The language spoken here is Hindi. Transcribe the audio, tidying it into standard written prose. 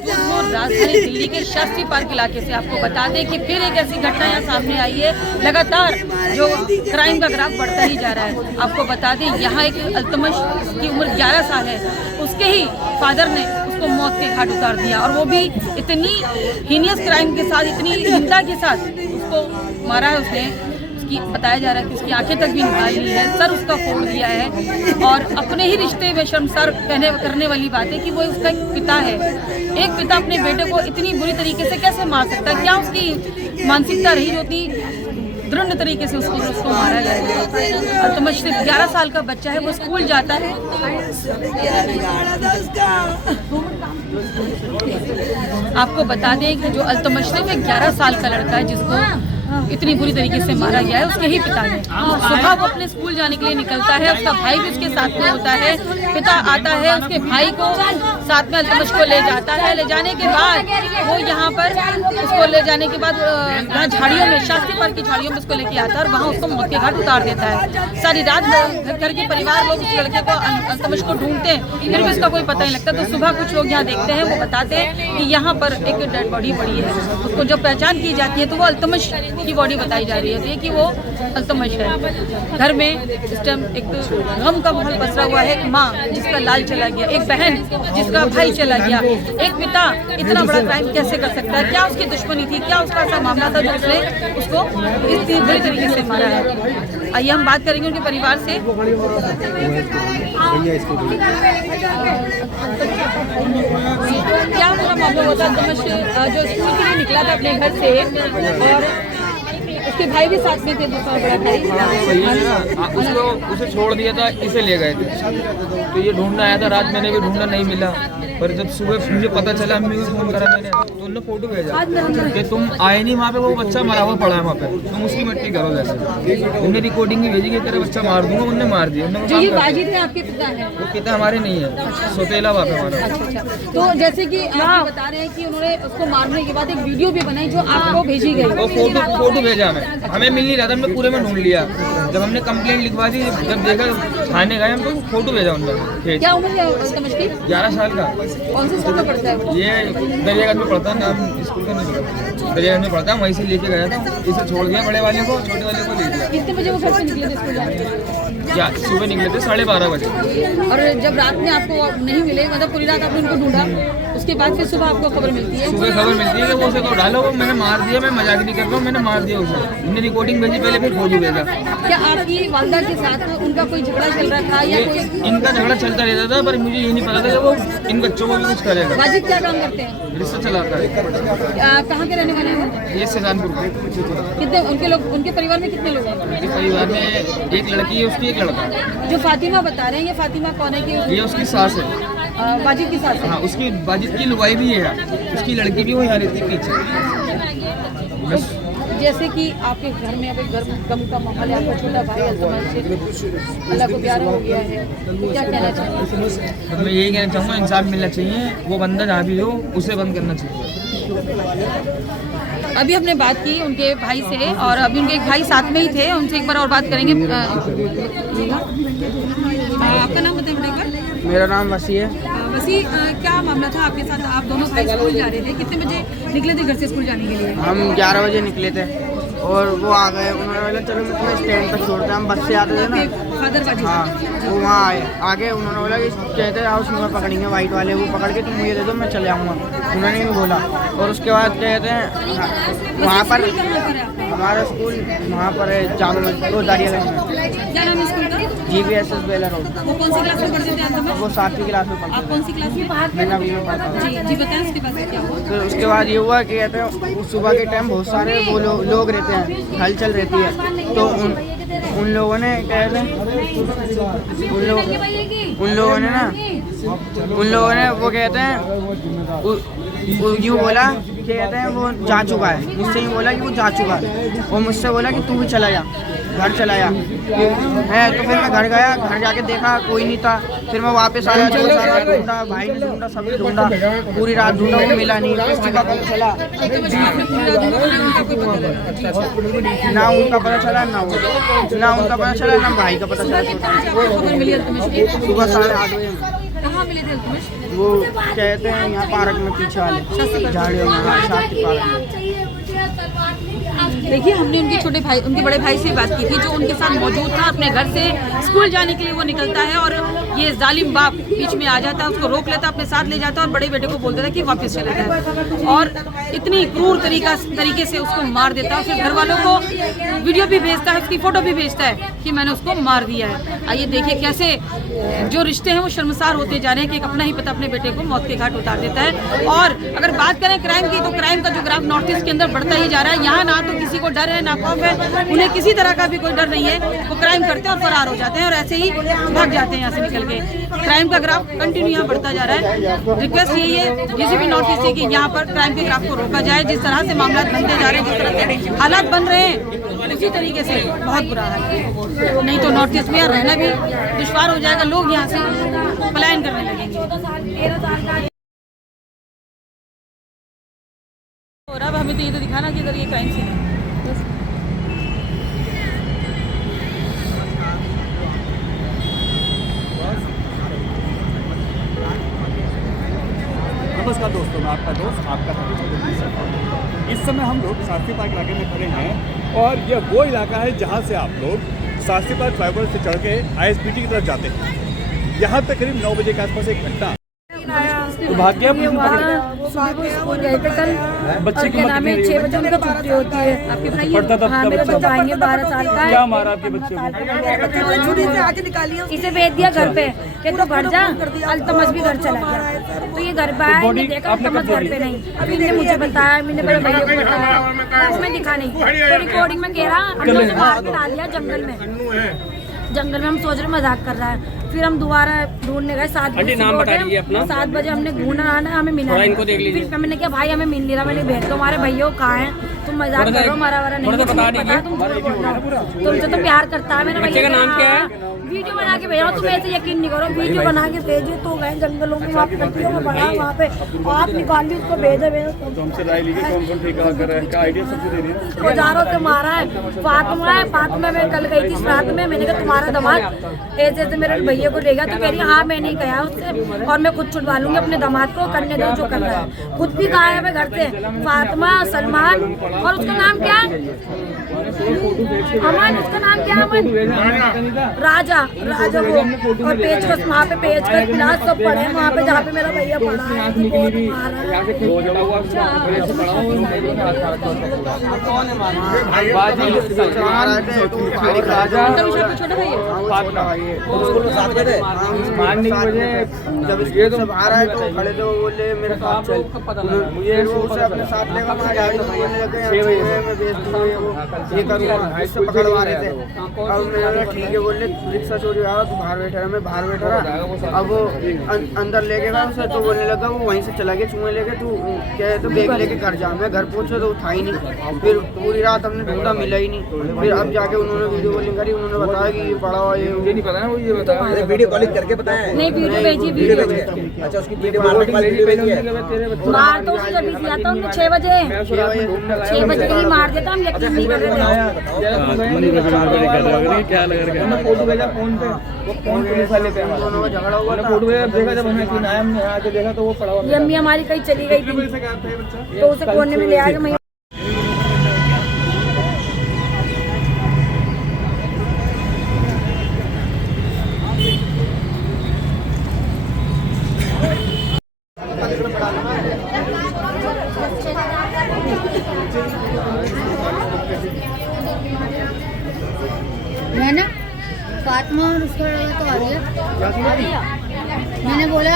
राजधानी दिल्ली के शास्त्री पार्क इलाके से आपको बता दें कि फिर एक ऐसी घटना यहाँ सामने आई है। लगातार जो क्राइम का ग्राफ बढ़ता ही जा रहा है। आपको बता दें यहाँ एक अल्तमश की उम्र 11 साल है, उसके ही फादर ने उसको मौत के घाट उतार दिया और वो भी इतनी हीनियस क्राइम के साथ, इतनी हिंसा के साथ उसको मारा है उसने। बताया जा रहा है कि उसकी आंखें तक भी निकाल ली है, सर उसका फोड़ दिया है और अपने ही रिश्ते में शर्मसार करने वाली बात है कि वो उसका एक पिता है। एक पिता अपने बेटे को इतनी बुरी तरीके से कैसे मार सकता है? क्या उसकी मानसिकता रही जो इतनी दृढ़ तरीके से उसको मारा जाएगा? और तो मैं सिर्फ 11 साल का बच्चा है, वो स्कूल जाता है। आपको बता दें कि जो अल्तमशरिफ एक 11 साल का लड़का है जिसको इतनी बुरी तरीके से मारा गया है, उसके ही पिता ने सुबह वो अपने स्कूल जाने के लिए निकलता है, उसका भाई भी उसके साथ में होता है। पिता आता है, उसके भाई को साथ में अल्तमश को ले जाता है। ले जाने के बाद वो यहाँ पर उसको ले जाने के बाद यहाँ झाड़ियों में, शास्त्री पार्क की झाड़ियों में उसको लेके आता है और वहाँ उसको मौत के घाट उतार देता है। सारी रात घर के परिवार लोग उस लड़के को, अल्तमश को ढूंढते हैं, फिर भी उसका कोई पता नहीं लगता। तो सुबह कुछ लोग यहाँ देखते हैं, वो बताते हैं कि यहाँ पर एक डेड बॉडी पड़ी है। उसको जब पहचान की जाती है तो वो अल्तमश की बॉडी बताई जा रही है कि वो अल्तमश है। घर में इस टाइम एक गम का माहौल पसरा हुआ है। एक माँ जिसका लाल चला गया, एक बहन जिसका भाई चला गया, एक पिता इतना बड़ा क्राइम कैसे कर सकता है? क्या उसकी दुश्मनी थी? क्या उसका ऐसा मामला था जो उसने उसको इतनी बुरी तरीके से मारा है? आइए हम बात करेंगे उनके परिवार से। क्या पूरा मामला होता? अल्तमश जो स्कूल के लिए निकला था अपने घर से और उसके भाई भी साथ में थे, दूसरा बड़ा भाई। उसको उसे छोड़ दिया था, इसे ले गए थे। तो ये ढूंढना आया था, रात मैंने भी ढूंढना नहीं मिला। पर जब सुबह मुझे पता चला, अम्मी को फोन करा मैंने, तो उन्होंने फोटो भेजा कि तुम आए नहीं वहाँ पे, वो बच्चा मरा हुआ पड़ा है वहाँ पे, तुम उसकी मट्टी करो। जैसे उन्हें रिकॉर्डिंग भी भेजी कि तेरा बच्चा मार दूंगा, उन्होंने मार दिया। जो ये वाजिद है आपके पिता है? वो पिता हमारे नहीं है, सोतेला बाप है हमारा। अच्छा। तो जैसे कि आप बता रहे हैं कि उन्होंने उसको मारने के बाद एक वीडियो भी बनाई जो आपको भेजी गई, वो फोटो भेजा हमें मिल नहीं रहा था, हमने पूरे में ढूंढ लिया। जब हमने कंप्लेंट लिखवा दी, जब देखा थाने गए हम, तो फोटो भेजा उन्होंने। क्या उम्र है अल्तमश की? 11 साल का। कौन से स्कूल में पढ़ता है वो? ये दरियागंज में पढ़ता है, नाम स्कूल का नहीं पता, दरियागंज में पढ़ता है। वहीं से लेके गया था, इसे छोड़ दिया बड़े वाले को, छोटे वाले को ले दिया। कितने बजे वो घर से निकले थे स्कूल जाने? या सुबह निकले थे 12:30 बजे। और जब रात में आपको नहीं मिले, मतलब पूरी रात आपने उनको ढूंढा, उसके बाद फिर सुबह आपको खबर मिलती है? सुबह खबर मिलती है कि वो उसे तो डालो, वो मैंने मार दिया। मैं मजाक नहीं कर रहा हूँ, मैंने मार दिया उसे। इन्हें रिकॉर्डिंग भेजी पहले, फिर फोटो भेजा। क्या आपकी वालदा के साथ उनका कोई झगड़ा चल रहा था या कोई? इनका झगड़ा चलता रहता था, पर मुझे ये नहीं पता था कि वो इन बच्चों को भी कुछ करेगा। वाजिद क्या काम करते हैं? रिश्ता चलाता है। कहाँ के रहने वाले हैं? ये शाहजहानपुर। कितने उनके लोग, उनके परिवार में कितने लोग हैं? उनके परिवार में एक लड़की है, उसकी एक लड़का है। जो फातिमा बता रहे हैं, ये फातिमा कौन है? कि ये उसकी सास है, वाजिद की सास है। हाँ, उसकी वाजिद की लुगाई भी है, उसकी लड़की भी वो यहाँ रहती है पीछे। जैसे कि आपके घर में अभी गम का माहौल है, आपका छोटा भाई अल्तमश अल्लाह को प्यारा हो गया है, तो क्या कहना चाहिए? मैं यही कहना चाहूँगा, इंसाफ मिलना चाहिए। वो बंदा जहाँ भी हो, उसे बंद करना चाहिए। अभी हमने बात की उनके भाई से और अभी उनके एक भाई साथ में ही थे, उनसे एक बार और बात करेंगे। आपका नाम बताइए बेटा एक बार। मेरा नाम वसी है। वसी, क्या मामला था आपके साथ? आप दोनों भाई स्कूल जा रहे थे, कितने बजे निकले थे घर से स्कूल जाने के लिए? हम 11 बजे निकले थे और वो आ गए। उन्होंने बोला चलो मैं तुम्हें स्टैंड तक छोड़ते हैं, हम बस से आते थे ना। फादर वाजिद? हाँ, वो वहाँ आए। आगे उन्होंने बोला कि कहते आओ उसमें पकड़ेंगे, वाइट वाले वो पकड़ के तुम मुझे दे दो, मैं चले आऊँगा। उन्होंने भी बोला। और उसके बाद कहते हैं वहाँ पर हमारा स्कूल वहाँ पर है, जामा वो दरियागंज में। क्या नाम है स्कूल का? GVSS बेला रोड। वो कौन सी क्लास में पढ़ते थे आप? वो 7वीं क्लास में पढ़ता। आप कौन सी क्लास में? मैं 9वीं में पढ़ता हूँ। जी बताएं उसके बाद क्या हुआ? तो उसके बाद ये हुआ कि कहते हैं सुबह के टाइम बहुत सारे वो लोग रहते हैं, हलचल रहती है। तो उन लोगों ने कहते हैं उन लोगों ने वो कहते हैं यूँ बोला कि कहते हैं वो जा चुका है। मुझसे यूँ बोला कि वो जा चुका है और मुझसे बोला कि तू भी चला जा, घर चला जा है। तो फिर मैं घर गया, घर जाके देखा कोई नहीं था। फिर मैं वापस आया, ढूंढा, भाई ने ढूंढा, सभी ढूंढा, पूरी रात ढूंढा, वो मिला नहीं। सुबह पता चला ना उनका पता चला, ना उनका पता चला, ना भाई का पता चला। खबर मिली अल्तमश की सुबह 8:30 बजे। कहाँ मिले थे अल्तमश? वो कहते हैं यहाँ पार्क में पीछे वाले झाड़ियों में, हाँ, शास्त्री पार्क में। देखिए, हमने उनके बड़े भाई से बात की थी, जो उनके साथ मौजूद था। अपने घर से स्कूल जाने के लिए वो निकलता है और ये जालिम बाप बीच में आ जाता है, उसको रोक लेता है, अपने साथ ले जाता है और बड़े बेटे को बोल देता है कि वापस चले जाए, और इतनी क्रूर तरीके से उसको मार देता है। फिर घर वालों को वीडियो भी भेजता है, उसकी फोटो भी भेजता है कि मैंने उसको मार दिया है। आइए देखिए कैसे जो रिश्ते हैं वो शर्मसार होते जा रहे हैं कि एक अपना ही पता अपने बेटे को मौत के घाट उतार देता है। और अगर बात करें क्राइम की, तो क्राइम का जो ग्राफ नॉर्थ ईस्ट के अंदर बढ़ता ही जा रहा है। यहाँ ना तो किसी को डर है ना खौफ है, उन्हें किसी तरह का भी कोई डर नहीं है। वो क्राइम करते हैं और फरार हो जाते हैं और ऐसे ही भाग जाते हैं यहाँ से निकल के। क्राइम का ग्राफ कंटिन्यू यहाँ बढ़ता जा रहा है। रिक्वेस्ट यही है किसी भी नॉर्थ ईस्ट की यहाँ पर क्राइम के ग्राफ को रोका जाए। जिस तरह से मामला बनते जा रहे हैं, जिस तरह से हालात बन रहे हैं, उसी तरीके से बहुत बुरा है। नहीं तो नॉर्थ ईस्ट में रहना भी दुश्वार हो जाएगा, लोग यहाँ से पलायन करने लगेंगे। और अब हमें तो ये तो दिखाना कि अगर ये क्राइम सीन है। नमस्कार दोस्तों, मैं आपका दोस्त आपका इस समय हम लोग शास्त्री पार्क इलाके में खड़े हैं और यह वो इलाका है जहां से आप लोग शास्त्री पार्क फ्लाईओवर से चढ़ के ISBT की तरफ जाते हैं। यहाँ पे करीब 9 बजे के आसपास एक घटना भाग्य स्कूल गए थे कल, बच्चे की नाम है 6 बजे उनको छुट्टी होती है। आपके भाई पढ़ता था? हाँ, मेरे बच्चा आएंगे 12 साल का है। क्या मारा आपके बच्चे को? छुट्टी से आके निकालिए, इसे भेज दिया घर पे कि तो घर जा। अल्तमश भी घर चला गया, तो ये घर पे आया, मैंने देखा अल्तमश घर पे नहीं। फिर इन्हें मुझे बताया, मैंने मेरे भैया को बताया, उसमें दिखा नहीं। तो रिकॉर्डिंग में कह रहा हम लोग मार के डाल दिया जंगल में। हम सोच रहे मजाक कर रहा है। फिर हम दोबारा ढूंढने गए 7 बजे। 7 बजे हमने ढूंढा, हमें मिला नहीं। फिर मैंने कहा भाई हमें मिल नहीं रहा, मैंने भेज दो हमारे भैया कहाँ हैं, तुम मजाक कर रहे हो, मारा वारा नहीं पता, तुमसे तो प्यार करता है मेरा भैया। का नाम क्या है? वीडियो बना के भेजा, तुम ऐसे यकीन नहीं करो, वीडियो बना के भेजे। तो गए जंगलों में, वहाँ पट्टियों में बड़ा, वहाँ पे आप निकाल ली उसको, भेजे औजारों से मारा है। फातिमा में कल गई थी रात में, मैंने कहा तुम्हारा दामाद ऐसे ऐसे मेरे भैया को ले गया, तो कह रही हाँ मैं नहीं गया उससे, और मैं खुद छुड़वा लूंगी अपने दामाद को, करने दो जो कर रहा है। खुद भी गायब है घर से, फातिमा, सलमान और उसका नाम क्या है, अमन, उसका नाम क्या है, अमन, राजा वो। और पेचकस, वहाँ पे पेचकस क्लास सब पढ़े हैं वहाँ पे, जहाँ पे मेरा भैया पढ़ा है। जब ये तो आ रहा है तो खड़े थे, वो बोले मेरे साथ चल, मुझे वो उसे अपने साथ लेकर वहाँ गाड़ी में बोलने लगे मैं बेच दूँ, ये करूँगा, इससे पकड़वा रहे थे। अब मैंने ठीक है, बोले रिक्शा चोरी हुआ, तू बाहर बैठा रहा, मैं बाहर बैठा रहा। अब वो अंदर लेके गया उसे, तो बोलने लगा, वो वहीं से चला गया चूहे लेके, तू क्या तो बैग लेके घर जा। मैं घर पहुँचा तो था ही नहीं। फिर पूरी रात हमने ढूंढा, मिला ही नहीं। फिर अब जाके उन्होंने वीडियो कॉलिंग करी, उन्होंने बताया कि ये पड़ा हुआ, ये नहीं पता ना, वो ये बताया वीडियो कॉलिंग करके बताया नहीं, वीडियो भेजी, वीडियो अच्छा उसकी वीडियो मार तो उसे जब दिया था उन्हें 6 बजे ही मार देता, हम यकीन नहीं कर रहे थे। क्या लग रहा है? फोटो भेजा फोन पे, वो फोन पुलिस वाले पे दोनों का झगड़ा हुआ था। फोटो भेजा, देखा जब हमें कि आया, हमने आके देखा तो वो पड़ा हुआ। ये अम्मी हमारी कहीं चली गई थी, तो उसे कोने में ले आया। मैं ना फातिमा और उसका लड़का तो आ गया, मैंने बोला